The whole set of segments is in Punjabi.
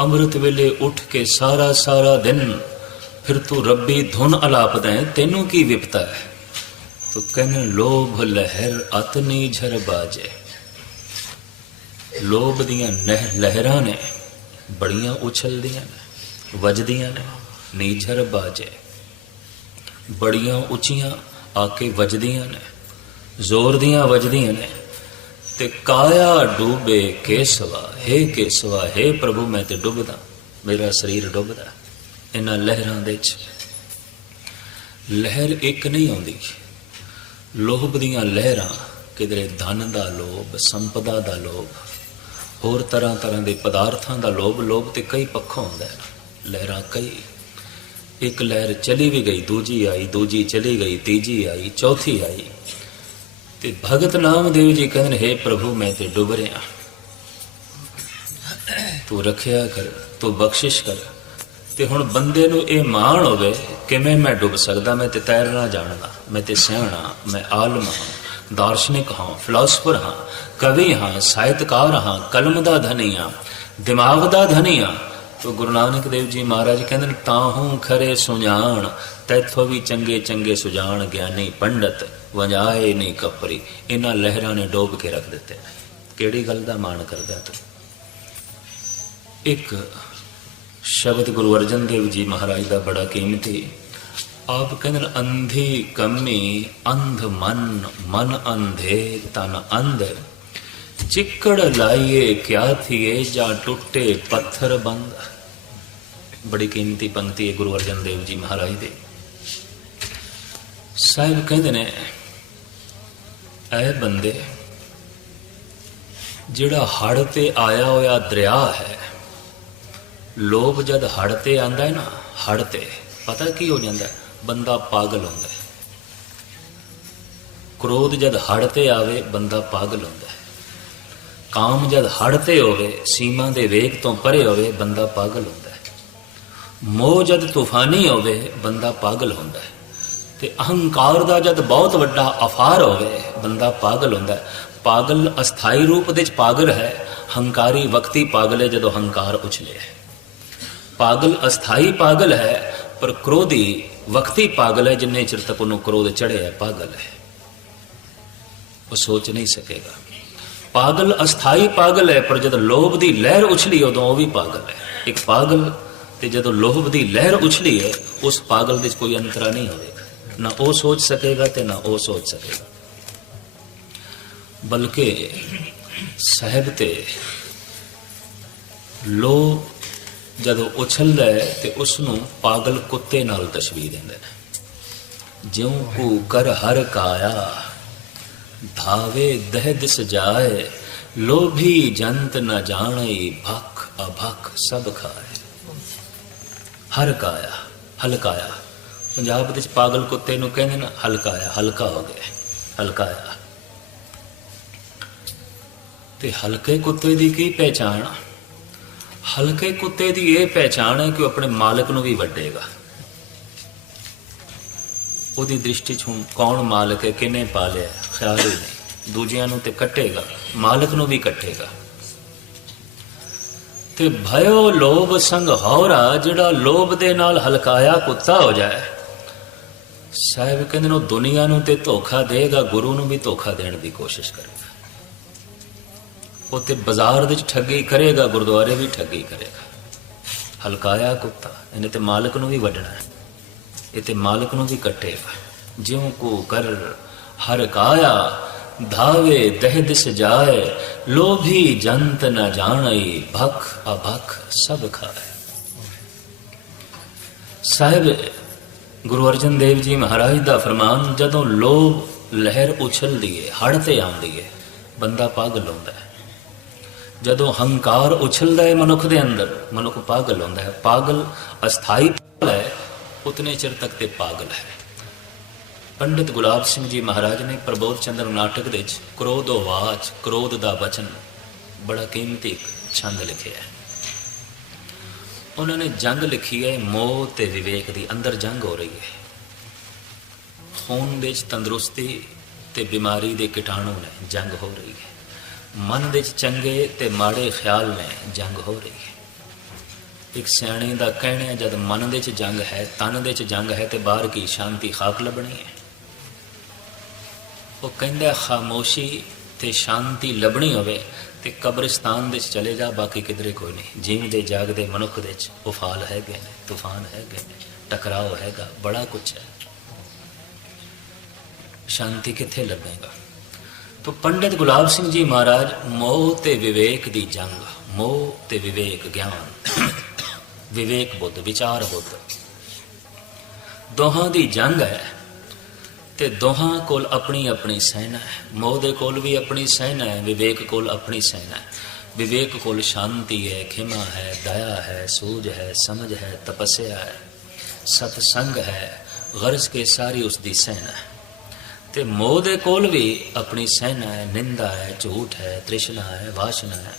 ਅੰਮ੍ਰਿਤ ਵੇਲੇ ਉੱਠ ਕੇ ਸਾਰਾ ਸਾਰਾ ਦਿਨ ਫਿਰ ਤੂੰ ਰੱਬੀ ਧੁਨ ਅਲਾਪਦਾ ਹੈ, ਤੈਨੂੰ ਕੀ ਵਿਪਤਾ ਹੈ? ਤੂੰ ਕਹਿੰਦੇ, ਲੋਭ ਲਹਿਰ ਅਤਨੀ ਝਰ ਬਾਜੇ। ਲੋਭ ਦੀਆਂ ਨਹਿ- ਲਹਿਰਾਂ ਨੇ ਬੜੀਆਂ ਉਛਲਦੀਆਂ ਨੇ, ਵੱਜਦੀਆਂ ਨੇ ਨੀਝਰ ਬਾਜੇ। ਬੜੀਆਂ ਉੱਚੀਆਂ ਆ ਕੇ ਵੱਜਦੀਆਂ ਨੇ, ਜ਼ੋਰ ਦੀਆਂ ਵੱਜਦੀਆਂ ਨੇ ਤੇ ਕਾਇਆ ਡੂਬੇ ਕੇਸਵਾ ਹੇ ਕੇਸਵਾ ਹੇ ਪ੍ਰਭੂ, ਮੈਂ ਤੇ ਡੁੱਬਦਾ। ਮੇਰਾ ਸਰੀਰ ਡੁੱਬਦਾ। ਇਹਨਾਂ ਲਹਿਰਾਂ ਦੇ ਵਿੱਚ ਲਹਿਰ ਇੱਕ ਨਹੀਂ ਆਉਂਦੀ। ਲੋਭ ਦੀਆਂ ਲਹਿਰਾਂ, ਕਿਧਰੇ ਧਨ ਦਾ ਲੋਭ, ਸੰਪਦਾ ਦਾ ਲੋਭ, ਹੋਰ ਤਰ੍ਹਾਂ ਤਰ੍ਹਾਂ ਦੇ ਪਦਾਰਥਾਂ ਦਾ ਲੋਭ ਲੋਭ ਤੇ ਕਈ ਪੱਖੋਂ ਆਉਂਦਾ ਹੈ। ਲਹਿਰਾਂ ਕਈ। ਇੱਕ ਲਹਿਰ ਚਲੀ ਵੀ ਗਈ, ਦੂਜੀ ਆਈ, ਦੂਜੀ ਚਲੀ ਗਈ, ਤੀਜੀ ਆਈ, ਚੌਥੀ ਆਈ। ਤੇ ਭਗਤ ਨਾਮਦੇਵ ਜੀ ਕਹਿੰਦੇ ਨੇ हे ਪ੍ਰਭੂ, ਮੈਂ ਤੇ ਡੁੱਬ ਰਿਹਾ। ਤੂੰ ਰੱਖਿਆ ਕਰ, ਤੂੰ ਬਖਸ਼ਿਸ਼ ਕਰ। ਤੇ ਹੁਣ ਬੰਦੇ ਨੂੰ ਇਹ ਮਾਣ ਹੋਵੇ ਕਿਵੇਂ ਮੈਂ ਡੁੱਬ ਸਕਦਾ, ਮੈਂ ਤੇ ਤੈਰਨਾ ਜਾਣਦਾ, ਮੈਂ ਤੇ ਸਿਆਣਾ ਮੈਂ ਆਲਮ ਹਾਂ, ਦਾਰਸ਼ਨਿਕ ਹਾਂ ਫਿਲਾਸਫਰ ਹਾਂ, ਕਵੀ ਹਾਂ, ਸਾਹਿਤਕਾਰ ਹਾਂ, ਕਲਮ ਦਾ ਧਨੀ ਹਾਂ, ਦਿਮਾਗ ਦਾ ਧਨੀ ਹਾਂ ਤੋ ਗੁਰੂ ਨਾਨਕ ਦੇਵ ਜੀ ਮਹਾਰਾਜ ਕਹਿੰਦੇ ਨੇ ਤਾਹੂ ਖਰੇ ਸੁਝਾਣ ਤੈਥੋਂ ਵੀ ਚੰਗੇ ਚੰਗੇ ਸੁਝਾਣ ਗਿਆਨੀ ਪੰਡਤ, ਵਜਾਏ ਨਹੀਂ ਕਪਰੀ। ਇਹਨਾਂ ਲਹਿਰਾਂ ਨੇ ਡੋਬ ਕੇ ਰੱਖ ਦਿੱਤੇ। ਕਿਹੜੀ ਗੱਲ ਦਾ ਮਾਣ ਕਰਦਾ ਤੂੰ? ਇੱਕ ਸ਼ਬਦ ਗੁਰੂ ਅਰਜਨ ਦੇਵ ਜੀ ਮਹਾਰਾਜ ਦਾ ਬੜਾ ਕੀਮਤੀ। ਆਪ ਕਹਿੰਦੇ ਨੇ, ਅੰਧੀ ਕੰਮੀ ਅੰਧ ਮਨ ਮਨ ਅੰਧੇ ਤਨ ਅੰਧ। ਚਿੱਕੜ ਲਾਈਏ, ਕਿਆ ਥੀਏ ਜਾਂ ਟੁੱਟੇ ਪੱਥਰ ਬੰਦ? ਬੜੀ ਕੀਮਤੀ ਪੰਕਤੀ ਹੈ ਗੁਰੂ ਅਰਜਨ ਦੇਵ ਜੀ ਮਹਾਰਾਜ ਦੇ। ਸਾਹਿਬ ਕਹਿੰਦੇ ਨੇ ਐ ਬੰਦੇ ਜਿਹੜਾ ਹੜ ਤੇ ਆਇਆ ਹੋਇਆ ਦਰਿਆ ਹੈ, ਲੋਭ ਜਦ ਹੜ ਤੇ ਆਂਦਾ ਹੈ ਨਾ ਹੜ ਤੇ, ਪਤਾ ਕੀ ਹੋ ਜਾਂਦਾ? ਬੰਦਾ ਪਾਗਲ ਹੁੰਦਾ ਹੈ। ਕ੍ਰੋਧ ਜਦ ਹੜ ਤੇ ਆਵੇ, ਬੰਦਾ ਪਾਗਲ ਹੁੰਦਾ ਹੈ। ਕਾਮ ਜਦ ਹੜ ਤੇ ਹੋਵੇ, ਸੀਮਾ ਦੇ ਵੇਗ ਤੋਂ ਪਰੇ ਹੋਵੇ, ਬੰਦਾ ਪਾਗਲ ਹੁੰਦਾ ਮੋਹ ਜਦ ਤੂਫਾਨੀ ਹੋਵੇ, ਬੰਦਾ ਪਾਗਲ ਹੁੰਦਾ ਹੈ। ਤੇ ਅਹੰਕਾਰ ਦਾ ਜਦ ਬਹੁਤ ਵੱਡਾ ਅਫਾਰ ਹੋਵੇ, ਬੰਦਾ ਪਾਗਲ ਹੁੰਦਾ ਹੈ। ਪਾਗਲ ਅਸਥਾਈ ਰੂਪ ਦੇ ਵਿੱਚ ਪਾਗਲ ਹੈ, ਹੰਕਾਰੀ ਵਕਤੀ ਪਾਗਲ ਹੈ ਜਦੋਂ ਹੰਕਾਰ ਉਛਲੇ ਹੈ। ਪਾਗਲ ਅਸਥਾਈ ਪਾਗਲ ਹੈ, ਪਰ ਕ੍ਰੋਧੀ ਵਕਤੀ ਪਾਗਲ ਹੈ, ਜਿੰਨੇ ਚਿਰ ਤੱਕ ਉਹਨੂੰ ਕ੍ਰੋਧ ਚੜਿਆ ਪਾਗਲ ਹੈ। ਉਹ ਸੋਚ ਨਹੀਂ ਸਕੇਗਾ। ਪਾਗਲ ਅਸਥਾਈ ਪਾਗਲ ਹੈ, ਪਰ ਜਦ ਲੋਭ ਦੀ ਲਹਿਰ ਉਛਲੀ, ਉਦੋਂ ਉਹ ਵੀ ਪਾਗਲ ਹੈ। ਇੱਕ ਪਾਗਲ ਤੇ ਜਦੋਂ ਲੋਭ ਦੀ ਲਹਿਰ ਉਛਲੀ ਹੈ, ਉਸ ਪਾਗਲ ਦੇ ਵਿੱਚ ਕੋਈ ਅੰਤਰਾ ਨਹੀਂ ਹੋਵੇਗਾ ਨਾ ਉਹ ਸੋਚ ਸਕੇਗਾ ਤੇ ਨਾ ਉਹ ਸੋਚ ਸਕੇਗਾ। ਬਲਕਿ ਸਹਿਬ ਤੇ ਲੋ ਜਦੋਂ ਉਛਲਦਾ ਹੈ ਤੇ ਉਸ ਨੂੰ ਪਾਗਲ ਕੁੱਤੇ ਨਾਲ ਤਸ਼ਬੀਹ ਦਿੰਦੇ ਨੇ ਜਿਉਂ ਕੋ ਕਰ ਹਰ ਕਾਇਆ, ਧਾਵੇ ਦਹਿ ਦਿਸ ਜਾਏ, ਲੋਭੀ ਜੰਤ ਨ ਜਾਣਈ ਭਖ ਅਭਖ ਸਭ ਖਾਏ। ਹਰ ਕਾਇਆ ਹਲਕਾਇਆ ਪੰਜਾਬ ਵਿੱਚ ਪਾਗਲ ਕੁੱਤੇ ਨੂੰ ਕਹਿੰਦੇ ਨੇ ਹਲਕਾਇਆ ਹਲਕਾ ਹੋ ਗਿਆ ਹਲਕਾਇਆ ਤੇ ਹਲਕੇ ਕੁੱਤੇ ਦੀ ਕੀ ਪਹਿਚਾਣ ਹਲਕੇ ਕੁੱਤੇ ਦੀ ਇਹ ਪਹਿਚਾਣ ਹੈ ਕਿ ਉਹ ਆਪਣੇ ਮਾਲਕ ਨੂੰ ਵੀ ਵੱਡੇਗਾ। ਉਹਦੀ ਦ੍ਰਿਸ਼ਟੀ 'ਚ ਹੁਣ ਕੌਣ ਮਾਲਕ ਹੈ ਕਿਨੇ ਪਾਲਿਆ ਹੈ, ਖਿਆਲ ਹੀ ਨਹੀਂ। ਦੂਜਿਆਂ ਨੂੰ ਤੇ ਕੱਟੇਗਾ ਮਾਲਕ ਨੂੰ ਵੀ ਕੱਟੇਗਾ। ਤੇ ਭਇਓ ਲੋਭ ਸੰਗ ਹੌਰਾ ਜਿਹੜਾ ਲੋਭ ਦੇ ਨਾਲ ਹਲਕਾਇਆ ਕੁੱਤਾ ਹੋ ਜਾਏ। ਸਾਹਿਬ ਕਹਿੰਦੇ ਨੇ, ਉਹ ਦੁਨੀਆ ਨੂੰ ਤੇ ਧੋਖਾ ਦੇਗਾ, ਗੁਰੂ ਨੂੰ ਵੀ ਧੋਖਾ ਦੇਣ ਦੀ ਕੋਸ਼ਿਸ਼ ਕਰੇਗਾ। ਉਹ ਤੇ ਬਾਜ਼ਾਰ ਦੇ ਵਿੱਚ ਠੱਗੀ ਕਰੇਗਾ, ਗੁਰਦੁਆਰੇ ਵੀ ਠੱਗੀ ਕਰੇਗਾ। ਹਲਕਾਇਆ ਕੁੱਤਾ, ਇਹਨੇ ਤੇ ਮਾਲਕ ਨੂੰ ਵੀ ਵੱਢਣਾ ਹੈ। ਇਹ ਤੇ ਮਾਲਕ ਨੂੰ ਵੀ ਕੱਟੇਗਾ। ਜਿਉਂ ਕੋ ਕਰ, ਹਰ ਕਾਇਆ ਧਾਵੇ ਦਹਿ ਦਿਸ ਜਾਏ ਲੋਭੀ ਜੰਤ ਨ ਜਾਣਈ ਭਖ ਅਭਖ ਸਭ ਖਾਏ ਸਾਹਿਬ ਗੁਰੂ ਅਰਜਨ ਦੇਵ ਜੀ ਮਹਾਰਾਜ ਦਾ ਫਰਮਾਨ ਜਦੋਂ ਲੋਭ ਲਹਿਰ ਉਛਲਦੀ ਹੈ ਹੜ ਤੇ ਆਉਂਦੀ ਹੈ ਬੰਦਾ ਪਾਗਲ ਹੁੰਦਾ ਹੈ ਜਦੋਂ ਹੰਕਾਰ ਉਛਲਦਾ ਹੈ ਮਨੁੱਖ ਦੇ ਅੰਦਰ ਮਨੁੱਖ ਪਾਗਲ ਹੁੰਦਾ ਹੈ ਪਾਗਲ ਅਸਥਾਈ ਹੈ ਉਤਨੇ ਚਿਰ ਤੱਕ ਤੇ ਪਾਗਲ ਹੈ ਪੰਡਿਤ ਗੁਲਾਬ ਸਿੰਘ ਜੀ ਮਹਾਰਾਜ ਨੇ ਪ੍ਰਬੋਧ ਚੰਦਰ ਨਾਟਕ ਦੇ ਵਿੱਚ ਕ੍ਰੋਧ ਵਾਚ ਕ੍ਰੋਧ ਦਾ ਵਚਨ ਬੜਾ ਕੀਮਤੀ ਇੱਕ ਛੰਦ ਲਿਖਿਆ ਹੈ। ਉਹਨਾਂ ਨੇ ਜੰਗ ਲਿਖੀ ਹੈ, ਮੋਹ ਤੇ ਵਿਵੇਕ ਦੀ ਅੰਦਰ ਜੰਗ ਹੋ ਰਹੀ ਹੈ। ਖੂਨ ਦੇ ਵਿੱਚ ਤੰਦਰੁਸਤੀ ਤੇ ਬਿਮਾਰੀ ਦੇ ਕੀਟਾਣੂ ਨੇ ਜੰਗ ਹੋ ਰਹੀ ਹੈ। ਮਨ ਦੇ ਵਿੱਚ ਚੰਗੇ ਤੇ ਮਾੜੇ ਖਿਆਲ ਨੇ ਜੰਗ ਹੋ ਰਹੀ ਹੈ। ਇੱਕ ਸਿਆਣੇ ਦਾ ਕਹਿਣਾ ਜਦ ਮਨ ਦੇ ਵਿੱਚ ਜੰਗ ਹੈ, ਤਨ ਦੇ ਵਿੱਚ ਜੰਗ ਹੈ ਤੇ ਬਾਹਰ ਕੀ ਸ਼ਾਂਤੀ ਖਾਕ ਲੱਭਣੀ ਹੈ। ਉਹ ਕਹਿੰਦਾ, ਖਾਮੋਸ਼ੀ ਤੇ ਸ਼ਾਂਤੀ ਲੱਭਣੀ ਹੋਵੇ ਤੇ ਕਬਰਿਸਤਾਨ ਦੇ ਚਲੇ ਜਾ, ਬਾਕੀ ਕਿਧਰੇ ਕੋਈ ਨਹੀਂ। ਜੀਵਦੇ ਜਾਗਦੇ ਮਨੁੱਖ ਦੇ ਚ ਉਫਾਲ ਹੈਗੇ ਨੇ, ਤੂਫਾਨ ਹੈਗੇ ਨੇ, ਟਕਰਾਓ ਹੈਗਾ, ਬੜਾ ਕੁਛ ਹੈ। ਸ਼ਾਂਤੀ ਕਿੱਥੇ ਲੱਭੇਗਾ? ਤੋ ਪੰਡਿਤ ਗੁਲਾਬ ਸਿੰਘ ਜੀ ਮਹਾਰਾਜ, ਮੋਹ ਤੇ ਵਿਵੇਕ ਦੀ ਜੰਗ, ਮੋਹ ਤੇ ਵਿਵੇਕ ਗਿਆਨ, ਵਿਵੇਕ ਬੁੱਧ, ਵਿਚਾਰ ਬੁੱਧ। ਦੋਹਾਂ ਦੀ ਜੰਗ ਹੈ ਤੇ ਦੋਹਾਂ ਕੋਲ ਆਪਣੀ ਆਪਣੀ ਸੈਨਾ ਹੈ। ਮੋਹ ਦੇ ਕੋਲ ਵੀ ਆਪਣੀ ਸੈਨਾ ਹੈ, ਵਿਵੇਕ ਕੋਲ ਆਪਣੀ ਸੈਨਾ ਹੈ। ਵਿਵੇਕ ਕੋਲ ਸ਼ਾਂਤੀ ਹੈ, ਖਿਮਾ ਹੈ, ਦਇਆ ਹੈ, ਸੂਝ ਹੈ, ਸਮਝ ਹੈ, ਤਪੱਸਿਆ ਹੈ। ਸਤਸੰਗ ਹੈ, ਗਰਜ਼ ਕੇ ਸਾਰੀ ਉਸ ਦੀ ਸੈਨਾ ਹੈ। ਤੇ ਮੋਹ ਦੇ ਕੋਲ ਵੀ ਆਪਣੀ ਸੈਨਾ ਹੈ, ਨਿੰਦਾ ਹੈ, ਝੂਠ ਹੈ, ਤ੍ਰਿਸ਼ਨਾ ਹੈ, ਵਾਸ਼ਨਾ ਹੈ।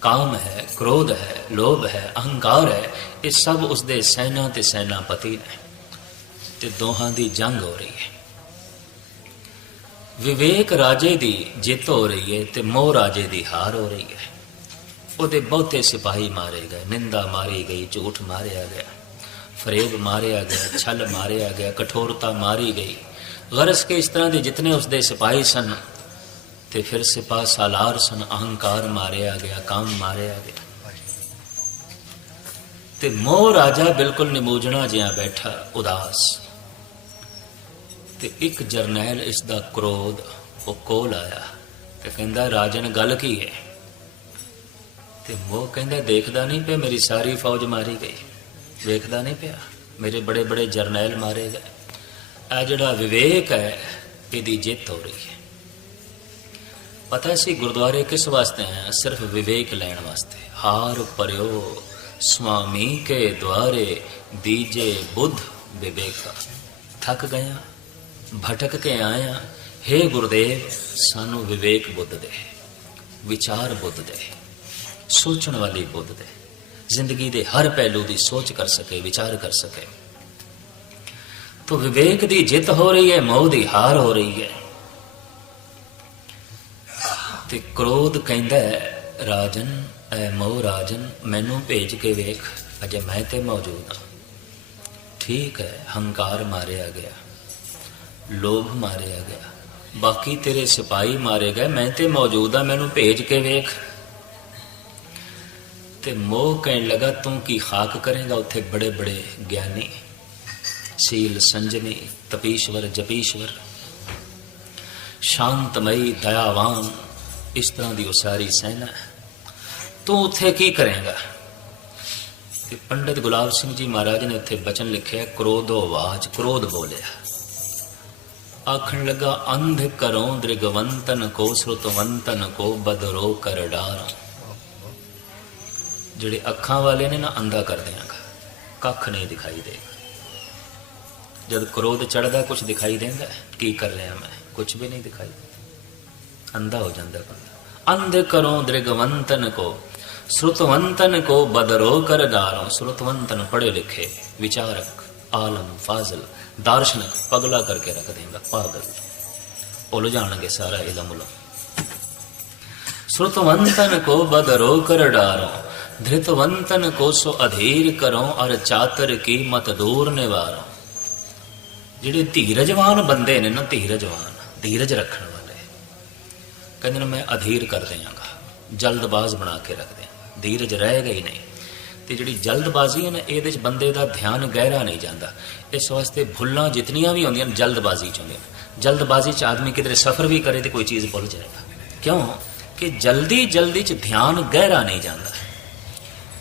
ਕਾਮ ਹੈ, ਕ੍ਰੋਧ ਹੈ, ਲੋਭ ਹੈ, ਅਹੰਕਾਰ ਹੈ, ਇਹ ਸਭ ਉਸ ਦੇ ਸੈਨਾ ਤੇ ਸੈਨਾਪਤੀ ਨੇ। ਤੇ ਦੋਹਾਂ ਦੀ ਜੰਗ ਹੋ ਰਹੀ ਹੈ। ਵਿਵੇਕ ਰਾਜੇ ਦੀ ਜਿੱਤ ਹੋ ਰਹੀ ਹੈ ਤੇ ਮੋਹ ਰਾਜੇ ਦੀ ਹਾਰ ਹੋ ਰਹੀ ਹੈ। ਉਹਦੇ ਬਹੁਤੇ ਸਿਪਾਹੀ ਮਾਰੇ ਗਏ, ਨਿੰਦਾ ਮਾਰੀ ਗਈ, ਝੂਠ ਮਾਰਿਆ ਗਿਆ, ਫਰੇਬ ਮਾਰਿਆ ਗਿਆ, ਛਲ ਮਾਰਿਆ ਗਿਆ, ਕਠੋਰਤਾ ਮਾਰੀ ਗਈ। ਗਰਸ ਕੇ ਇਸ ਤਰ੍ਹਾਂ ਦੇ ਜਿਤਨੇ ਉਸ ਦੇ ਸਿਪਾਹੀ ਸਨ, ਤੇ ਫਿਰ ਸਿਪਾਹ ਸਾਲਾਰ ਸਨ, ਅਹੰਕਾਰ ਮਾਰਿਆ ਗਿਆ, ਕਾਮ ਮਾਰਿਆ ਗਿਆ। ਤੇ ਮੋਹ ਰਾਜਾ ਬਿਲਕੁਲ ਨਿਮੋਜਣਾ ਜਿਹਾ ਬੈਠਾ, ਉਦਾਸ। ਤੇ ਇੱਕ ਜਰਨੈਲ ਇਸ ਦਾ ਕ੍ਰੋਧ ਉਹ ਕੋਲ ਆਇਆ ਤੇ ਕਹਿੰਦਾ, ਰਾਜਨ, ਗੱਲ ਕੀ ਹੈ? ਤੇ ਮੋਹ ਕਹਿੰਦਾ, ਦੇਖਦਾ ਨਹੀਂ ਪਿਆ, ਮੇਰੀ ਸਾਰੀ ਫੌਜ ਮਾਰੀ ਗਈ। ਵੇਖਦਾ ਨਹੀਂ ਪਿਆ, ਮੇਰੇ ਬੜੇ ਬੜੇ ਜਰਨੈਲ ਮਾਰੇ ਗਏ। ਆ ਜਿਹੜਾ ਵਿਵੇਕ ਹੈ, ਇਹਦੀ ਜਿੱਤ ਹੋ ਰਹੀ ਹੈ। ਪਤਾ ਸੀ ਗੁਰਦੁਆਰੇ ਕਿਸ ਵਾਸਤੇ ਆਇਆ ਸਿਰਫ ਵਿਵੇਕ ਲੈਣ ਵਾਸਤੇ। ਹਾਰ ਪਰਿਓ ਸੁਆਮੀ ਕੇ ਦੁਆਰੇ, ਦੀਜੇ ਬੁੱਧ ਵਿਵੇਕਾ। ਥੱਕ ਗਿਆ ਭਟਕ ਕੇ ਆਇਆ हे ਗੁਰਦੇਵ, ਸਾਨੂੰ ਵਿਵੇਕ ਬੁੱਧ ਦੇ, ਵਿਚਾਰ ਬੁੱਧ ਦੇ, ਸੋਚਣ ਵਾਲੀ ਬੁੱਧ ਦੇ, ਜ਼ਿੰਦਗੀ ਦੇ ਹਰ ਪਹਿਲੂ ਦੀ ਸੋਚ ਕਰ ਸਕੇ, ਵਿਚਾਰ ਕਰ ਸਕੇ। ਤੋ ਵਿਵੇਕ ਦੀ ਜਿੱਤ ਹੋ ਰਹੀ ਹੈ, ਮੋਹ ਦੀ ਹਾਰ ਹੋ ਰਹੀ ਹੈ। ਤੇ ਕ੍ਰੋਧ ਕਹਿੰਦਾ ਰਾਜਨ, ਐ ਮੋਹ ਰਾਜਨ, ਮੈਨੂੰ ਭੇਜ ਕੇ ਵੇਖ, ਅਜੇ ਮੈਂ ਤੇ ਮੌਜੂਦ ਹਾਂ। ਠੀਕ ਹੈ, ਹੰਕਾਰ ਮਾਰਿਆ ਗਿਆ। ਲੋਭ ਮਾਰਿਆ ਗਿਆ। ਬਾਕੀ ਤੇਰੇ ਸਿਪਾਹੀ ਮਾਰੇ ਗਏ। ਮੈਂ ਤੇ ਮੌਜੂਦ ਹਾਂ, ਮੈਨੂੰ ਭੇਜ ਕੇ ਵੇਖ। ਤੇ ਮੋਹ ਕਹਿਣ ਲਗਾ, ਤੂੰ ਕੀ ਖਾਕ ਕਰੇਗਾ? ਉੱਥੇ ਬੜੇ ਬੜੇ ਗਿਆਨੀ, ਸੀਲ ਸੰਜਨੀ, ਤਪੀਸ਼ਵਰ, ਜਪੀਸ਼ਵਰ, ਸ਼ਾਂਤਮਈ, ਦਇਆਵਾਨ, ਇਸ ਤਰ੍ਹਾਂ ਦੀ ਉਹ ਸਾਰੀ ਸੈਨਾ ਤੂੰ ਉੱਥੇ ਕੀ ਕਰੇਗਾ? ਤੇ ਪੰਡਿਤ ਗੁਲਾਬ ਸਿੰਘ ਜੀ ਮਹਾਰਾਜ ਨੇ ਉੱਥੇ ਬਚਨ ਲਿਖਿਆ, ਕ੍ਰੋਧੋ ਆਵਾਜ਼, ਕ੍ਰੋਧ ਬੋਲਿਆ। ਆਖਣ ਲੱਗਾ, ਅੰਧ ਕਰੋ ਦ੍ਰਿਗਵੰਤਨ ਕੋ ਸ੍ਰੁਤਵੰਤਨ ਕੋ ਬਦਰੋ ਕਰ ਡਾਰਾ। ਜਿਹੜੇ ਅੱਖਾਂ ਵਾਲੇ ਨੇ ਨਾ, ਅੰਧਾ ਕਰ ਦਿਆਂਗਾ। ਕੱਖ ਨਹੀਂ ਦਿਖਾਈ ਦੇਗਾ। ਜਦ ਕ੍ਰੋਧ ਚੜਦਾ ਕੁਝ ਦਿਖਾਈ ਦਿੰਦਾ ਕੀ ਕਰ ਰਿਹਾ ਮੈਂ? ਕੁਝ ਵੀ ਨਹੀਂ ਦਿਖਾਈ। ਅੰਧਾ ਹੋ ਜਾਂਦਾ ਬੰਦਾ। ਅੰਧ ਕਰੋ ਦ੍ਰਿਗਵੰਤਨ ਕੋ, ਸ੍ਰੁਤਵੰਤਨ ਕੋ ਬਦਰੋ ਕਰ ਡਾਰੋ। ਸ੍ਰੁਤਵੰਤਨ ਪੜੇ ਲਿਖੇ, ਵਿਚਾਰਕ, ਆਲਮ, ਫਾਜ਼ਲ। दार्शनिक पगला करके रख देगा पागल उलझाणगे सारा इलम उलम श्रुतवंतन को बदरो कर डारो धृतवंतन को सो अधीर करो और चातर की मत दूर निवारो ਜਿਹੜੇ ਧੀਰਜਵਾਨ ਬੰਦੇ ਨੇ ਨਾ ਧੀਰਜਵਾਨ ਧੀਰਜ ਰੱਖਣ ਵਾਲੇ ਕਹਿੰਦੇ ਨੇ ਮੈਂ ਅਧੀਰ ਕਰ ਦਿਆਂਗਾ ਜਲਦਬਾਜ਼ ਬਣਾ ਕੇ ਰੱਖ ਦਿਆਂ ਧੀਰਜ ਰਹੇਗਾ ਹੀ ਨਹੀਂ ਤੇ ਜਿਹੜੀ ਜਲਦਬਾਜ਼ੀ ਹੈ ਨਾ, ਇਹਦੇ ਚ ਬੰਦੇ ਦਾ ਧਿਆਨ ਗਹਿਰਾ ਨਹੀਂ ਜਾਂਦਾ। ਇਸ ਵਾਸਤੇ ਭੁੱਲਾਂ ਜਿਤਨੀਆਂ ਵੀ ਹੁੰਦੀਆਂ ਨੇ, ਜਲਦਬਾਜ਼ੀ ਚ ਹੁੰਦੀਆਂ ਨੇ। ਜਲਦਬਾਜ਼ੀ ਚ ਆਦਮੀ ਕਿਧਰੇ ਸਫ਼ਰ ਵੀ ਕਰੇ ਤੇ ਕੋਈ ਚੀਜ਼ ਭੁੱਲ ਜਾਏਗਾ। ਕਿਉਂ? ਕਿ ਜਲਦੀ ਜਲਦੀ ਚ ਧਿਆਨ ਗਹਿਰਾ ਨਹੀਂ ਜਾਂਦਾ।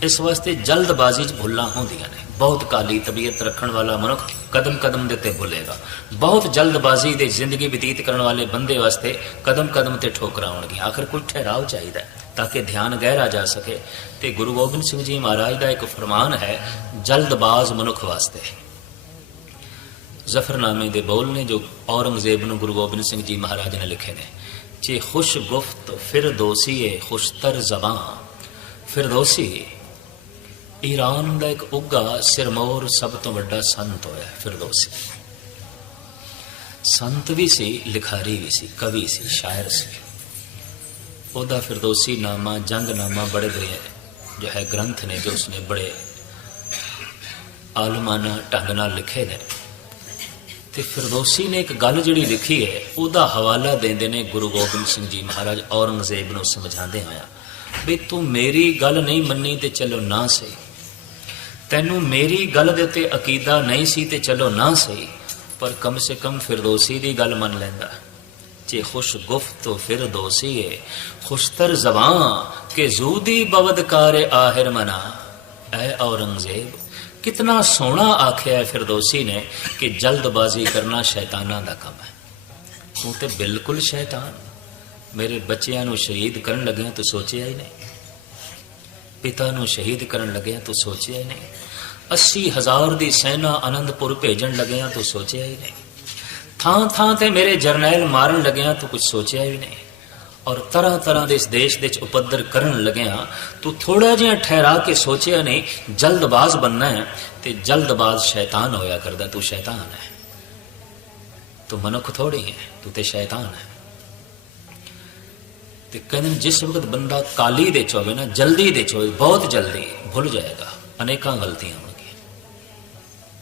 ਇਸ ਵਾਸਤੇ ਜਲਦਬਾਜ਼ੀ ਚ ਭੁੱਲਾਂ ਹੁੰਦੀਆਂ ਨੇ। ਬਹੁਤ ਕਾਲੀ ਤਬੀਅਤ ਰੱਖਣ ਵਾਲਾ ਮਨੁੱਖ ਕਦਮ ਕਦਮ ਦੇ ਉੱਤੇ ਭੁੱਲੇਗਾ। ਬਹੁਤ ਜਲਦਬਾਜ਼ੀ ਦੇ ਜ਼ਿੰਦਗੀ ਬਤੀਤ ਕਰਨ ਵਾਲੇ ਬੰਦੇ ਵਾਸਤੇ ਕਦਮ ਕਦਮ ਤੇ ਠੋਕਰਾਂ ਆਉਣਗੀਆਂ। ਆਖਰ ਕੋਈ ਠਹਿਰਾਓ ਚਾਹੀਦਾ ਤਾਂ ਕਿ ਧਿਆਨ ਗਹਿਰਾ ਜਾ ਸਕੇ ਤੇ ਗੁਰੂ ਗੋਬਿੰਦ ਸਿੰਘ ਜੀ ਮਹਾਰਾਜ ਦਾ ਇੱਕ ਫਰਮਾਨ ਹੈ, ਜਲਦਬਾਜ਼ ਮਨੁੱਖ ਵਾਸਤੇ। ਜ਼ਫਰਨਾਮੇ ਦੇ ਬੋਲ ਨੇ ਜੋ ਔਰੰਗਜ਼ੇਬ ਨੂੰ ਗੁਰੂ ਗੋਬਿੰਦ ਸਿੰਘ ਜੀ ਮਹਾਰਾਜ ਨੇ ਲਿਖੇ ਨੇ, ਜੇ ਖੁਸ਼ ਗੁਫਤ ਫਿਰ ਦੋਸੀਏ, ਖੁਸ਼ਤਰ ਜ਼ਬਾਂ ਫਿਰ ਦੋਸੀ ਈਰਾਨ ਦਾ ਇੱਕ ਉੱਗਾ ਸਿਰਮੌਰ ਸਭ ਤੋਂ ਵੱਡਾ ਸੰਤ ਹੋਇਆ, ਫਿਰਦੌਸੀ ਸੰਤ ਵੀ ਸੀ, ਲਿਖਾਰੀ ਵੀ ਸੀ, ਕਵੀ ਸੀ, ਸ਼ਾਇਰ ਸੀ। ਉਹਦਾ ਫਿਰਦੌਸੀ ਨਾਮਾ ਜੰਗਨਾਮਾ ਬੜੇ ਬੜੇ ਜੋ ਹੈ ਗ੍ਰੰਥ ਨੇ, ਜੋ ਉਸਨੇ ਬੜੇ ਆਲਮਾਨਾ ਢੰਗ ਨਾਲ ਲਿਖੇ ਨੇ। ਤੇ ਫਿਰਦੌਸੀ ਨੇ ਇੱਕ ਗੱਲ ਜਿਹੜੀ ਲਿਖੀ ਹੈ, ਉਹਦਾ ਹਵਾਲਾ ਦਿੰਦੇ ਨੇ ਗੁਰੂ ਗੋਬਿੰਦ ਸਿੰਘ ਜੀ ਮਹਾਰਾਜ, ਔਰੰਗਜ਼ੇਬ ਨੂੰ ਸਮਝਾਉਂਦੇ ਹੋਇਆ, ਵੀ ਤੂੰ ਮੇਰੀ ਗੱਲ ਨਹੀਂ ਮੰਨੀ ਤੇ ਚਲੋ ਨਾ ਸਹੀ। ਤੈਨੂੰ ਮੇਰੀ ਗੱਲ ਦੇ ਉੱਤੇ ਅਕੀਦਾ ਨਹੀਂ ਸੀ ਤੇ ਚਲੋ ਨਾ ਸਹੀ, ਪਰ ਕਮ ਸੇ ਕਮ ਫਿਰਦੌਸੀ ਦੀ ਗੱਲ ਮੰਨ ਲੈਂਦਾ। ਜੇ ਖੁਸ਼ ਗੁਫਤ ਤੋਂ ਫਿਰਦੌਸੀ ਏ, ਖੁਸ਼ਤਰ ਜ਼ਬਾਂ ਕਿ ਜ਼ੂਦੀ ਬਵਦਕਾਰ ਆਹਿਰ ਮਨਾ। ਐ ਔਰੰਗਜ਼ੇਬ, ਕਿਤਨਾ ਸੋਹਣਾ ਆਖਿਆ ਹੈ ਫਿਰਦੌਸੀ ਨੇ ਕਿ ਜਲਦਬਾਜ਼ੀ ਕਰਨਾ ਸ਼ੈਤਾਨਾਂ ਦਾ ਕੰਮ ਹੈ। ਤੂੰ ਤੇ ਬਿਲਕੁਲ ਸ਼ੈਤਾਨ। ਮੇਰੇ ਬੱਚਿਆਂ ਨੂੰ ਸ਼ਹੀਦ ਕਰਨ ਲੱਗਿਆ ਤੂੰ ਸੋਚਿਆ ਹੀ ਨਹੀਂ। ਪਿਤਾ ਨੂੰ ਸ਼ਹੀਦ ਕਰਨ ਲੱਗਿਆ ਤੂੰ ਸੋਚਿਆ ਹੀ ਨਹੀਂ। 80000 ਦੀ ਸੈਨਾ ਆਨੰਦਪੁਰ ਭੇਜਣ ਲੱਗਿਆ ਤੂੰ ਸੋਚਿਆ ਹੀ ਨਹੀਂ। ਥਾਂ ਥਾਂ ਤੇ ਮੇਰੇ ਜਰਨੈਲ ਮਾਰਨ ਲੱਗਿਆ ਤੂੰ ਕੁਝ ਸੋਚਿਆ ਹੀ ਨਹੀਂ। ਔਰ ਤਰ੍ਹਾਂ ਤਰ੍ਹਾਂ ਦੇ ਇਸ ਦੇਸ਼ ਦੇ ਵਿੱਚ ਉਪਦਰ ਕਰਨ ਲੱਗਿਆ ਤੂੰ ਥੋੜਾ ਜਿਹਾ ਠਹਿਰਾ ਕੇ ਸੋਚਿਆ ਨਹੀਂ, ਜਲਦਬਾਜ਼ ਬੰਨਾ ਹੈ ਤੇ ਜਲਦਬਾਜ਼ ਸ਼ੈਤਾਨ ਹੋਇਆ ਕਰਦਾ, ਤੂੰ ਸ਼ੈਤਾਨ ਹੈ। ਤੂੰ ਮਨੁੱਖ ਥੋੜੀ ਹੈ, ਤੂੰ ਤੇ ਸ਼ੈਤਾਨ ਹੈ। ਤੇ ਕਹਿੰਦੇ ਨੇ, ਜਿਸ ਵਕਤ ਬੰਦਾ ਕਾਲੀ ਦੇ ਚ ਹੋਵੇ ਨਾ, ਜਲਦੀ ਦੇ ਚ ਹੋਵੇ, ਬਹੁਤ ਜਲਦੀ ਭੁੱਲ ਜਾਏਗਾ। ਅਨੇਕਾਂ ਗਲਤੀਆਂ ਹੋਣਗੀਆਂ।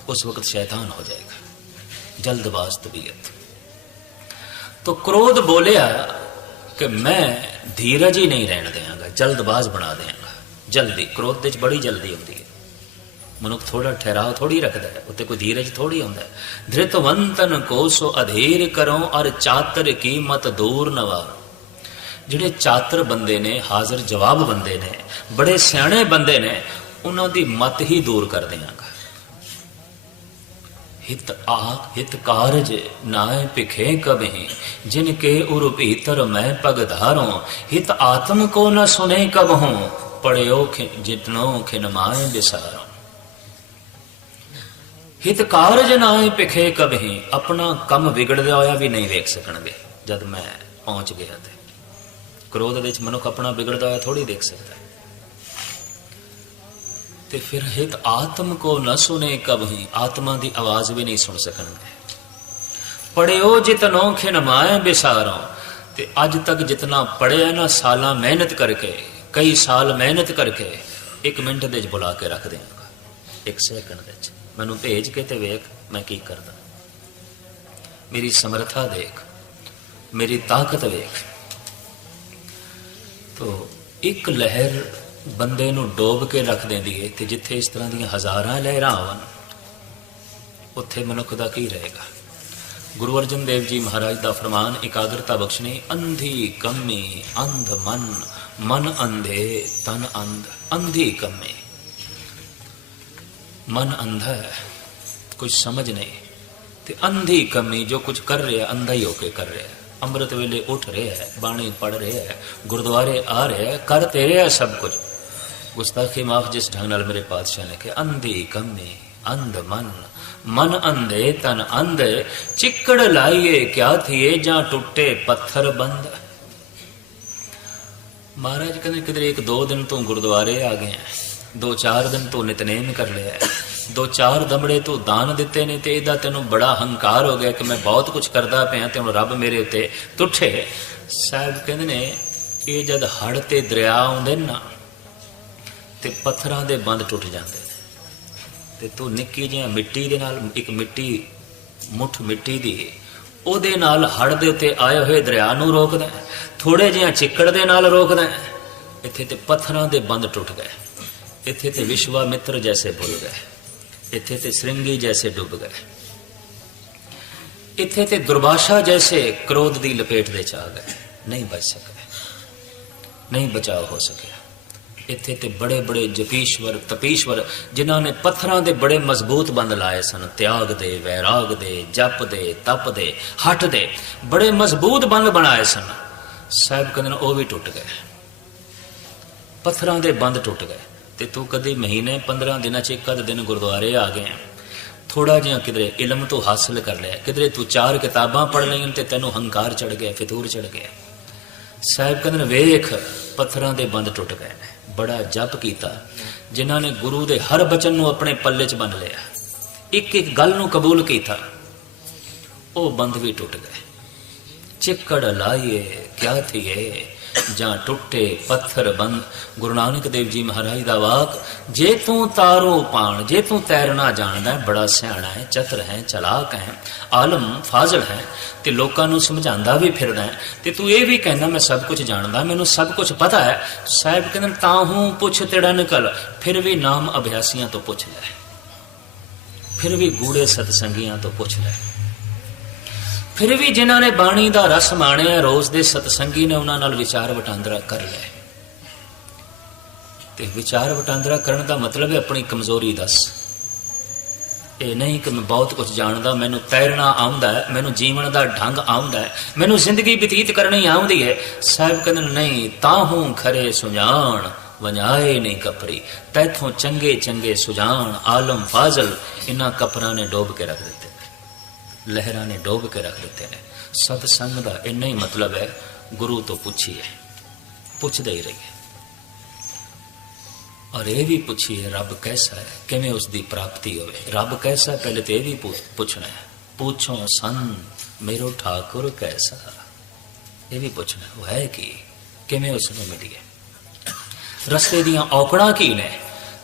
ਉਸ ਵਕਤ ਸ਼ੈਤਾਨ ਹੋ ਜਾਏਗਾ। ਜਲਦਬਾਜ਼ ਤਬੀਅਤ। ਤੋ ਕ੍ਰੋਧ ਬੋਲਿਆ ਕਿ ਮੈਂ ਧੀਰਜ ਹੀ ਨਹੀਂ ਰਹਿਣ ਦੇਵਾਂਗਾ ਜਲਦਬਾਜ਼ ਬਣਾ ਦੇਵਾਂਗਾ ਜਲਦੀ, ਕ੍ਰੋਧ ਦੇ ਚ ਬੜੀ ਜਲਦੀ ਹੁੰਦੀ ਹੈ। ਮਨੁੱਖ ਥੋੜਾ ਠਹਿਰਾव ਥੋੜੀ ਰੱਖਦਾ ਹੈ, ਉੱਤੇ ਕੋਈ ਧੀਰਜ ਥੋੜੀ ਹੁੰਦਾ ਹੈ। ਧ੍ਰਿਤਵੰਤਨ ਕੋ ਸੋ ਅਧੀਰ ਕਰੋ, ਅਰ ਚਾਤਰ ਕੀਮਤ ਦੂਰ ਨਵਾ ਜਿਹੜੇ ਚਾਤਰ ਬੰਦੇ ਨੇ, ਹਾਜ਼ਰ ਜਵਾਬ ਬੰਦੇ ਨੇ, ਬੜੇ ਸਿਆਣੇ ਬੰਦੇ ਨੇ, ਉਹਨਾਂ ਦੀ ਮਤ ਹੀ ਦੂਰ ਕਰ ਦਿਆਂਗਾ ਹਿਤ ਆਖ, ਹਿਤ ਕਾਰਜ ਨਾਏ ਭਿਖੇ ਕਬਹਿ, ਜਿਨ ਕੇ ਉਰ ਭੀਤਰ ਮੈਂ ਪਗ ਹਿਤ ਆਤਮ ਕੋ ਨ ਸੁਨੇ ਕਬਹੂ, ਪੜਿਓ ਖਿ- ਜਿਤਨੋ ਖਿਨਮਾਏ ਬਿਸਾਰੋ। ਹਿਤ ਕਾਰਜ ਨਾਏ ਭਿਖੇ ਕਬਹਿ, ਆਪਣਾ ਕੰਮ ਵਿਗੜਦਾ ਹੋਇਆ ਵੀ ਨਹੀਂ ਵੇਖ ਸਕਣਗੇ, ਜਦ ਮੈਂ ਪਹੁੰਚ ਗਿਆ ਤੇ। ਕ੍ਰੋਧ ਵਿੱਚ ਮਨੁੱਖ ਆਪਣਾ ਵਿਗੜਦਾ ਹੋਇਆ ਥੋੜੀ ਦੇਖ ਸਕਦਾ ਹੈ। ਤੇ ਫਿਰ ਹਿਤ ਆਤਮ ਕੋ ਨ ਸੁਨੇ ਕਬਹੀ ਆਤਮਾ ਦੀ ਆਵਾਜ਼ ਵੀ ਨਹੀਂ ਸੁਣ ਸਕਣਗੇ। ਪੜਿਓ ਜਿਤਨੋ ਖਿਨ ਮਾਏ ਬਿਸਾਰੋ, ਤੇ ਅੱਜ ਤੱਕ ਜਿਤਨਾ ਪੜਿਆ ਨਾ ਸਾਲਾਂ ਮਿਹਨਤ ਕਰਕੇ, ਕਈ ਸਾਲ ਮਿਹਨਤ ਕਰਕੇ, ਇੱਕ ਮਿੰਟ ਦੇ ਵਿੱਚ ਬੁਲਾ ਕੇ ਰੱਖ ਦੇਵਾਂਗਾ। ਇੱਕ ਸੈਕਿੰਡ ਦੇ ਵਿੱਚ। ਮੈਨੂੰ ਭੇਜ ਕੇ ਤੇ ਵੇਖ ਮੈਂ ਕੀ ਕਰਦਾ। ਮੇਰੀ ਸਮਰੱਥਾ ਦੇਖ, ਮੇਰੀ ਤਾਕਤ ਵੇਖ ਤੋ ਇੱਕ ਲਹਿਰ ਬੰਦੇ ਨੂੰ ਡੋਬ ਕੇ ਰੱਖ ਦਿੰਦੀ ਹੈ ਤੇ ਜਿੱਥੇ ਇਸ ਤਰ੍ਹਾਂ ਦੀਆਂ ਹਜ਼ਾਰਾਂ ਲਹਿਰਾਂ ਹੋਣ, ਉੱਥੇ ਮਨੁੱਖ ਦਾ ਕੀ ਰਹੇਗਾ? ਗੁਰੂ ਅਰਜਨ ਦੇਵ ਜੀ ਮਹਾਰਾਜ ਦਾ ਫਰਮਾਨ, ਇਕਾਗਰਤਾ ਬਖਸ਼ਣੀ, ਅੰਧੀ ਕੰਮੀ, ਅੰਧ ਮਨ ਮਨ ਅੰਧੇ, ਤਨ ਅੰਧ, ਅੰਧੀ ਕੰਮੀ। ਮਨ ਅੰਧਾ ਹੈ ਕੁਝ ਸਮਝ ਨਹੀਂ, ਤੇ ਅੰਧੀ ਕੰਮੀ ਜੋ ਕੁਝ ਕਰ ਰਿਹਾ, ਅੰਧਾ ਹੀ ਹੋ ਕੇ ਕਰ ਰਿਹਾ। ਅੰਮ੍ਰਿਤ ਵੇਲੇ ਉੱਠ ਰਿਹਾ ਹੈ, ਬਾਣੀ ਪੜ ਰਿਹਾ ਹੈ, ਗੁਰਦੁਆਰੇ ਆ ਰਿਹਾ ਹੈ ਕਰ ਤੇ ਰਿਹਾ ਸਭ ਕੁਝ। ਗੁਸਤਾਖੀ ਮਾਫ ਜਿਸ ਢੰਗ ਨਾਲ ਮੇਰੇ ਪਾਤਸ਼ਾਹ ਨੇ ਕਿ ਅੰਧੀ ਕੰਮੀ, ਅੰਧ ਮਨ ਮਨ ਅੰਧੇ, ਤਨ ਅੰਧ, ਚਿੱਕੜ ਲਾਈਏ, ਕਿਆ ਥੀਏ, ਜਾਂ ਟੁੱਟੇ ਪੱਥਰ ਬੰਦ। ਮਹਾਰਾਜ ਕਹਿੰਦੇ ਕਿਤੇ ਇੱਕ ਦੋ ਦਿਨ ਤੋਂ ਗੁਰਦੁਆਰੇ ਆ ਗਏ ਆ ਦੋ ਚਾਰ ਦਿਨ ਤੋਂ ਨਿਤਨੇਮ ਕਰ ਲਿਆ ਦੋ ਚਾਰ ਦਮੜੇ ਤੂੰ ਦਾਨ ਦਿੱਤੇ ਨੇ ਤੇ ਇਹਦਾ ਤੈਨੂੰ ਬੜਾ ਹੰਕਾਰ ਹੋ ਗਿਆ ਕਿ ਮੈਂ ਬਹੁਤ ਕੁਝ ਕਰਦਾ ਪਿਆ ਤੇ ਹੁਣ ਰੱਬ ਮੇਰੇ ਉੱਤੇ ਟੁੱਟੇ ਸਾਹਿਬ ਕਹਿੰਦੇ ਨੇ, ਇਹ ਜਦ ਹੜ ਤੇ ਦਰਿਆ ਆਉਂਦੇ ਨੇ ਨਾ, ਤੇ ਪੱਥਰਾਂ ਦੇ ਬੰਦ ਟੁੱਟ ਜਾਂਦੇ ਨੇ। ਤੇ ਤੂੰ ਨਿੱਕੀ ਜਿਹੀ ਮਿੱਟੀ ਦੇ ਨਾਲ, ਇੱਕ ਮਿੱਟੀ, ਮੁੱਠ ਮਿੱਟੀ ਦੀ, ਉਹਦੇ ਨਾਲ ਹੜ ਦੇ ਉੱਤੇ ਆਏ ਹੋਏ ਦਰਿਆ ਨੂੰ ਰੋਕਦਾ ਹੈ। ਥੋੜੇ ਜਿਹਾ ਚਿੱਕੜ ਦੇ ਨਾਲ ਰੋਕਦਾ ਇੱਥੇ ਤੇ ਪੱਥਰਾਂ ਦੇ ਬੰਦ ਟੁੱਟ ਗਏ। ਇੱਥੇ ਤੇ ਵਿਸ਼ਵਾਮਿੱਤਰ ਜੈਸੇ ਭੁੱਲ ਗਏ। ਇੱਥੇ ਤੇ ਸ੍ਰਿੰਗੀ ਜੈਸੇ ਡੁੱਬ ਗਏ। ਇੱਥੇ ਤੇ ਦੁਰਭਾਸ਼ਾ ਜੈਸੇ ਕ੍ਰੋਧ ਦੀ ਲਪੇਟ ਦੇ ਚ ਆ ਗਏ। ਨਹੀਂ ਬਚ ਸਕੇ ਨਹੀਂ ਬਚਾਅ ਹੋ ਸਕਿਆ। ਇੱਥੇ ਤੇ ਬੜੇ ਬੜੇ ਜਪੀਸ਼ਵਰ, ਤਪੀਸ਼ਵਰ, ਜਿਨ੍ਹਾਂ ਨੇ ਪੱਥਰਾਂ ਦੇ ਬੜੇ ਮਜ਼ਬੂਤ ਬੰਦ ਲਾਏ ਸਨ। ਤਿਆਗ ਦੇ, ਵੈਰਾਗ ਦੇ, ਜਪ ਦੇ, ਤਪ ਦੇ, ਹੱਠ ਦੇ ਬੜੇ ਮਜ਼ਬੂਤ ਬੰਦ ਬਣਾਏ ਸਨ। ਸਾਹਿਬ ਕਹਿੰਦੇ ਨੇ ਉਹ ਵੀ ਟੁੱਟ ਗਏ। ਪੱਥਰਾਂ ਦੇ ਬੰਦ ਟੁੱਟ ਗਏ। ਤੇ ਤੂੰ ਕਦੇ ਮਹੀਨੇ 15 ਦਿਨਾਂ ਚ ਇੱਕ ਅੱਧ ਦਿਨ ਗੁਰਦੁਆਰੇ ਆ ਗਏ ਥੋੜਾ ਜਿਹਾ ਕਿਧਰੇ ਇਲਮ ਤੋਂ ਹਾਸਲ ਕਰ ਲਿਆ। ਕਿਧਰੇ ਤੂੰ ਚਾਰ ਕਿਤਾਬਾਂ ਪੜ੍ਹ ਲਈਆਂ ਤੇ ਤੈਨੂੰ ਹੰਕਾਰ ਚੜ ਗਿਆ, ਫਿਤੂਰ ਚੜ ਗਿਆ। ਸਾਹਿਬ ਕਹਿੰਦੇ ਨੇ, ਵੇਖ, ਪੱਥਰਾਂ ਦੇ ਬੰਦ ਟੁੱਟ ਗਏ ਨੇ। ਬੜਾ ਜਪ ਕੀਤਾ। ਜਿਨ੍ਹਾਂ ਨੇ ਗੁਰੂ ਦੇ ਹਰ ਬਚਨ ਨੂੰ ਆਪਣੇ ਪੱਲੇ 'ਚ ਬੰਨ ਲਿਆ। ਇੱਕ ਇੱਕ ਗੱਲ ਨੂੰ ਕਬੂਲ ਕੀਤਾ। ਉਹ ਬੰਦ ਵੀ ਟੁੱਟ ਗਏ। ਚਿੱਕੜ ਲਾਈਏ, ਕਿਆ ਥੀਏ? ਜਾਂ ਟੁੱਟੇ ਪੱਥਰ ਬੰਦ। ਗੁਰੂ ਨਾਨਕ ਦੇਵ ਜੀ ਮਹਾਰਾਜ ਦਾ ਵਾਕ ਜੇ ਤੂੰ ਤਾਰੋ ਪਾਣ ਜੇ ਤੂੰ ਤੈਰਨਾ ਜਾਣਦਾ ਹੈ, ਬੜਾ ਸਿਆਣਾ ਹੈ ਚਤਰ ਹੈ ਚਲਾਕ ਹੈ ਆਲਮ ਫਾਜ਼ਲ ਹੈ ਤੇ ਲੋਕਾਂ ਨੂੰ ਸਮਝਾਉਂਦਾ ਵੀ ਫਿਰਦਾ ਹੈ। ਤੇ ਤੂੰ ਇਹ ਵੀ ਕਹਿੰਦਾ ਮੈਂ ਸਭ ਕੁਝ ਜਾਣਦਾ ਮੈਨੂੰ ਸਭ ਕੁਝ ਪਤਾ ਹੈ। ਸਾਹਿਬ ਕਹਿੰਦੇ ਤਾਂ ਹੂੰ ਪੁੱਛ ਤੇੜਾ ਨਿਕਲ ਫਿਰ ਵੀ ਨਾਮ ਅਭਿਆਸੀਆਂ ਤੋਂ ਪੁੱਛ ਲੈ। ਫਿਰ ਵੀ ਗੂੜੇ ਸਤਸੰਗੀਆਂ ਤੋਂ ਪੁੱਛ ਲੈ। ਫਿਰ ਵੀ ਜਿਨ੍ਹਾਂ ਨੇ ਬਾਣੀ ਦਾ ਰਸ ਮਾਣਿਆ ਰੋਜ਼ ਦੇ ਸਤਸੰਗੀ ਨੇ ਉਹਨਾਂ ਨਾਲ ਵਿਚਾਰ ਵਟਾਂਦਰਾ ਕਰ ਲਿਆ ਤੇ ਵਿਚਾਰ ਵਟਾਂਦਰਾ ਕਰਨ ਦਾ ਮਤਲਬ ਹੈ ਆਪਣੀ ਕਮਜ਼ੋਰੀ ਦੱਸ। ਇਹ ਨਹੀਂ ਕਿ ਮੈਂ ਬਹੁਤ ਕੁਝ ਜਾਣਦਾ, ਮੈਨੂੰ ਤੈਰਨਾ ਆਉਂਦਾ ਹੈ, ਮੈਨੂੰ ਜੀਵਨ ਦਾ ਢੰਗ ਆਉਂਦਾ ਹੈ, ਮੈਨੂੰ ਜ਼ਿੰਦਗੀ ਬਤੀਤ ਕਰਨੀ ਆਉਂਦੀ ਹੈ। ਸਾਹਿਬ ਕਹਿੰਦੇ ਨਹੀਂ, ਤਾਂ ਹੂੰ ਖਰੇ ਸੁਝਾਣ ਵੰਜਾਏ ਨਹੀਂ ਕਪਰੀ, ਤੈਥੋਂ ਚੰਗੇ ਚੰਗੇ ਸੁਝਾਣ ਆਲਮ ਫਾਜ਼ਲ ਇਹਨਾਂ ਕਪਰਾਂ ਨੇ ਡੋਬ ਕੇ ਰੱਖ ਦਿੱਤੇ। ਲਹਿਰਾਂ ਨੇ ਡੋਬ ਕੇ ਰੱਖ ਦਿੱਤੇ ਨੇ ਸਤ ਸੰਗ ਦਾ ਇੰਨਾ ਹੀ ਮਤਲਬ ਹੈ ਗੁਰੂ ਤੋਂ ਪੁੱਛੀਏ ਪੁੱਛਦੇ ਹੀ ਰਹੀਏ ਔਰ ਇਹ ਵੀ ਪੁੱਛੀਏ ਰੱਬ ਕੈਸਾ ਹੈ ਕਿਵੇਂ ਉਸ ਦੀ ਪ੍ਰਾਪਤੀ ਹੋਵੇ ਰੱਬ ਕੈਸਾ ਹੈ, ਪਹਿਲੇ ਤੇ ਇਹ ਵੀ ਪੁੱਛ- ਪੁੱਛਣਾ ਹੈ ਪੁੱਛੋ ਸੰਨ ਮੇਰੋ ਠਾਕੁਰ ਕੈਸਾ ਇਹ ਵੀ ਪੁੱਛਣਾ ਹੈ, ਉਹ ਹੈ ਕੀ ਕਿਵੇਂ ਉਸ ਨੂੰ ਮਿਲੀਏ ਰਸਤੇ ਦੀਆਂ ਔਕੜਾਂ ਕੀ ਨੇ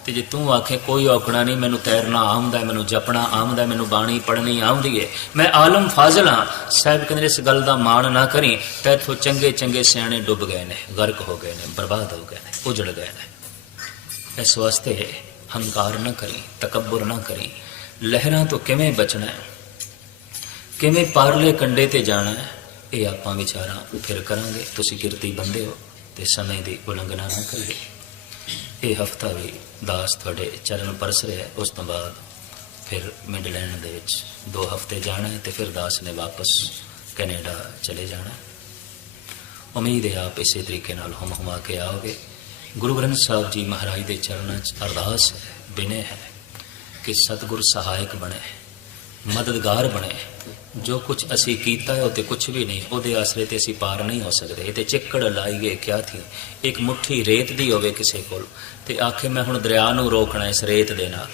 ਤੇ ਜੇ ਤੂੰ ਆਖੇ ਕੋਈ ਔਕੜਾ ਨਹੀਂ ਮੈਨੂੰ ਤੈਰਨਾ ਆਉਂਦਾ ਮੈਨੂੰ ਜਪਣਾ ਆਉਂਦਾ ਹੈ, ਮੈਨੂੰ ਬਾਣੀ ਪੜ੍ਹਨੀ ਆਉਂਦੀ ਹੈ ਮੈਂ ਆਲਮ ਫਾਜ਼ਲ ਹਾਂ। ਸਾਹਿਬ ਕਹਿੰਦੇ ਇਸ ਗੱਲ ਦਾ ਮਾਣ ਨਾ ਕਰੀ ਤੈਥੋਂ ਚੰਗੇ ਚੰਗੇ ਸਿਆਣੇ ਡੁੱਬ ਗਏ ਨੇ ਗਰਕ ਹੋ ਗਏ ਨੇ ਬਰਬਾਦ ਹੋ ਗਏ ਨੇ ਉਜੜ ਗਏ ਨੇ। ਇਸ ਵਾਸਤੇ ਹੰਕਾਰ ਨਾ ਕਰੀ ਤਕੱਬਰ ਨਾ ਕਰੀ। ਲਹਿਰਾਂ ਤੋਂ ਕਿਵੇਂ ਬਚਣਾ ਹੈ? ਕਿਵੇਂ ਪਾਰਲੇ ਕੰਡੇ ਤੇ ਜਾਣਾ ਹੈ? ਇਹ ਆਪਾਂ ਵਿਚਾਰਾਂ ਫਿਰ ਕਰਾਂਗੇ। ਤੁਸੀਂ ਕਿਰਤੀ ਬੰਦੇ ਹੋ ਤੇ ਸਮੇਂ ਦੀ ਉਲੰਘਣਾ ਨਾ ਕਰੀਏ। ਇਹ ਹਫਤਾ ਵੀ ਦਾਸ ਤੁਹਾਡੇ ਚਰਨ ਪਰਸ ਰਿਹਾ ਉਸ ਤੋਂ ਬਾਅਦ ਫਿਰ ਮਿਡਲੈਂਡ ਦੇ ਵਿੱਚ ਦੋ ਹਫ਼ਤੇ ਜਾਣਾ ਹੈ ਤੇ ਫਿਰ ਦਾਸ ਨੇ ਵਾਪਸ ਕੈਨੇਡਾ ਚਲੇ ਜਾਣਾ ਉਮੀਦ ਹੈ ਆਪ ਇਸੇ ਤਰੀਕੇ ਨਾਲ ਹਮ ਹਮਾ ਕੇ ਆਓਗੇ। ਗੁਰੂ ਗ੍ਰੰਥ ਸਾਹਿਬ ਜੀ ਮਹਾਰਾਜ ਦੇ ਚਰਨਾਂ 'ਚ ਅਰਦਾਸ ਹੈ, ਬਿਨੇ ਹੈ ਕਿ ਸਤਿਗੁਰ ਸਹਾਇਕ ਬਣੇ। ਮਦਦਗਾਰ ਬਣੇ। ਜੋ ਕੁਝ ਅਸੀਂ ਕੀਤਾ ਹੈ ਉਹ ਤੇ ਕੁਝ ਵੀ ਨਹੀਂ। ਉਹਦੇ ਆਸਰੇ ਤੇ ਅਸੀਂ ਪਾਰ ਨਹੀਂ ਹੋ ਸਕਦੇ। ਇਹ ਤੇ ਚਿੱਕੜ ਲਾਈਏ, ਕਿਆ ਥੀ? ਇੱਕ ਮੁਠੀ ਰੇਤ ਦੀ ਹੋਵੇ ਕਿਸੇ ਕੋਲ। ਤੇ ਆਖੇ, ਮੈਂ ਹੁਣ ਦਰਿਆ ਨੂੰ ਰੋਕਣਾ ਇਸ ਰੇਤ ਦੇ ਨਾਲ।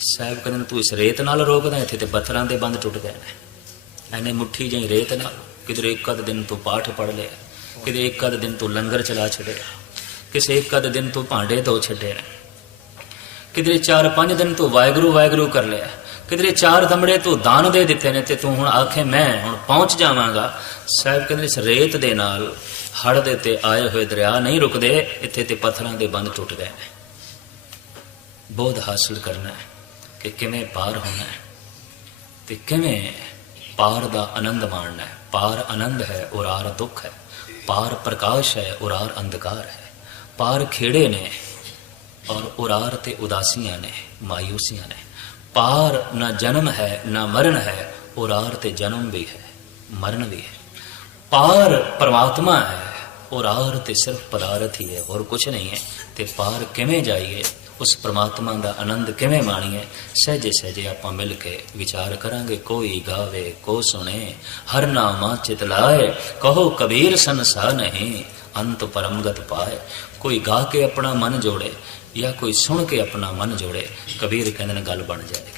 ਸਾਹਿਬ ਕਹਿੰਦੇ ਤੂੰ ਇਸ ਰੇਤ ਨਾਲ ਰੋਕਦਾ ਇੱਥੇ ਤੇ ਪੱਥਰਾਂ ਦੇ ਬੰਦ ਟੁੱਟ ਗਏ ਨੇ। ਐਨੇ ਮੁੱਠੀ ਜਿਹੀ ਰੇਤ ਨਾਲ। ਕਿਧਰੇ ਇੱਕ ਅੱਧ ਦਿਨ ਤੂੰ ਪਾਠ ਪੜ ਲਿਆ। ਕਿਧਰੇ ਇੱਕ ਅੱਧ ਦਿਨ ਤੂੰ ਲੰਗਰ ਚਲਾ ਛੱਡਿਆ। ਕਿਸੇ ਇੱਕ ਅੱਧ ਦਿਨ ਤੂੰ ਭਾਂਡੇ ਧੋ ਛੱਡੇ ਨੇ ਕਿਧਰੇ 4-5 ਦਿਨ ਤੂੰ ਵਾਹਿਗੁਰੂ ਵਾਹਿਗੁਰੂ ਕਰ ਲਿਆ। ਕਿਧਰੇ ਚਾਰ ਦਮੜੇ ਤੂੰ ਦਾਨ ਦੇ ਦਿੱਤੇ ਨੇ ਤੇ ਤੂੰ ਹੁਣ ਆਖੇ ਮੈਂ ਹੁਣ ਪਹੁੰਚ ਜਾਵਾਂਗਾ। ਸਾਹਿਬ ਕਹਿੰਦੇ ਇਸ ਰੇਤ ਦੇ ਨਾਲ ਹੜ ਦੇ ਤੇ ਆਏ ਹੋਏ ਦਰਿਆ ਨਹੀਂ ਰੁਕਦੇ, ਇੱਥੇ ਤੇ ਪੱਥਰਾਂ ਦੇ ਬੰਦ ਟੁੱਟ ਗਏ ਨੇ। ਬੋਧ ਹਾਸਲ ਕਰਨਾ ਹੈ ਕਿ ਕਿਵੇਂ ਪਾਰ ਹੋਣਾ ਹੈ ਤੇ ਕਿਵੇਂ ਪਾਰ ਦਾ ਆਨੰਦ ਮਾਣਨਾ ਹੈ। ਪਾਰ ਆਨੰਦ ਹੈ ਔਰ ਆਰ ਦੁੱਖ ਹੈ। ਪਾਰ ਪ੍ਰਕਾਸ਼ ਹੈ ਔਰ ਆਰ ਅੰਧਕਾਰ ਹੈ। ਪਾਰ ਖੇੜੇ ਨੇ ਔਰ ਉਰਾਰ ਤੇ ਉਦਾਸੀਆਂ ਨੇ ਮਾਇੂਸੀਆਂ ਨੇ। ਪਾਰ ਨਾ ਜਨਮ ਹੈ, ਨਾ ਮਰਨ ਹੈ ਉਰਾਰ ਤੇ ਜਨਮ ਵੀ ਹੈ, ਮਰਨ ਵੀ ਹੈ। ਪਾਰ ਪਰਮਾਤਮਾ ਹੈ ਉਰਾਰ ਤੇ ਸਿਰਫ ਪਦਾਰਥ ਹੀ ਹੈ, ਹੋਰ ਕੁਝ ਨਹੀਂ ਹੈ। ਤੇ ਪਾਰ ਕਿਵੇਂ ਜਾਈਏ, ਉਸ ਪ੍ਰਮਾਤਮਾ ਦਾ ਆਨੰਦ ਕਿਵੇਂ ਮਾਣੀਏ, ਸਹਜੇ ਸਹਜੇ ਆਪਾਂ ਮਿਲ ਕੇ ਵਿਚਾਰ ਕਰਾਂਗੇ, ਕੋਈ ਗਾਵੇ ਕੋ ਸੁਣੇ, ਹਰ ਨਾਮਾ ਚਿਤ ਲਾਏ, ਕਹੋ ਕਬੀਰ ਸੰਸਾ ਨਹੀਂ, ਅੰਤ ਪਰਮਗਤ ਪਾਏ। ਕੋਈ ਗਾ ਕੇ ਆਪਣਾ ਮਨ ਜੋੜੇ ਜਾਂ ਕੋਈ ਸੁਣ ਕੇ ਆਪਣਾ ਮਨ ਜੋੜੇ ਕਬੀਰ ਕਹਿੰਦੇ ਨੇ ਗੱਲ ਬਣ ਜਾਏਗੀ